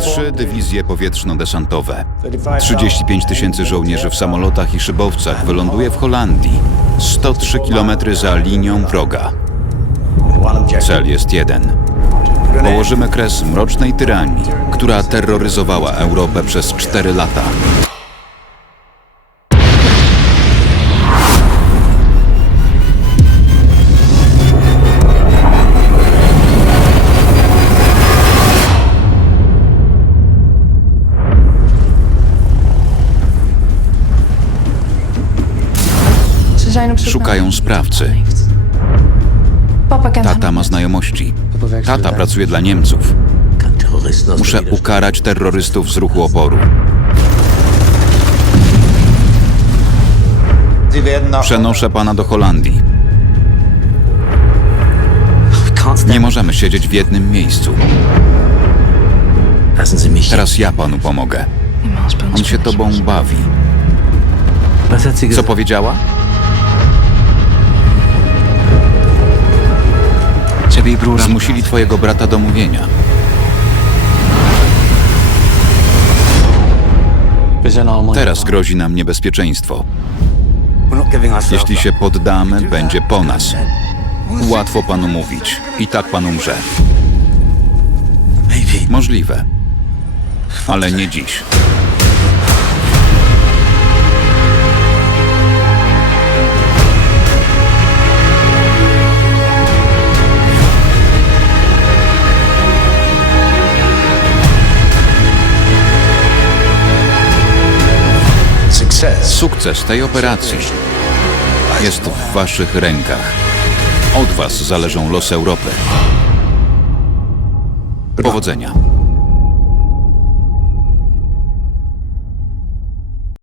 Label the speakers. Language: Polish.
Speaker 1: Trzy dywizje powietrzno-desantowe, 35 tysięcy żołnierzy w samolotach i szybowcach wyląduje w Holandii, 103 km za linią wroga. Cel jest jeden. Położymy kres mrocznej tyranii, która terroryzowała Europę przez 4 lata. Szukają sprawcy. Tata ma znajomości. Tata pracuje dla Niemców. Muszę ukarać terrorystów z ruchu oporu. Przenoszę pana do Holandii. Nie możemy siedzieć w jednym miejscu. Teraz ja panu pomogę. On się tobą bawi. Co powiedziała? Zmusili twojego brata do mówienia. Teraz grozi nam niebezpieczeństwo. Jeśli się poddamy, będzie po nas. Łatwo panu mówić. I tak pan umrze. Możliwe. Ale nie dziś. Sukces tej operacji jest w waszych rękach. Od was zależą losy Europy. Powodzenia.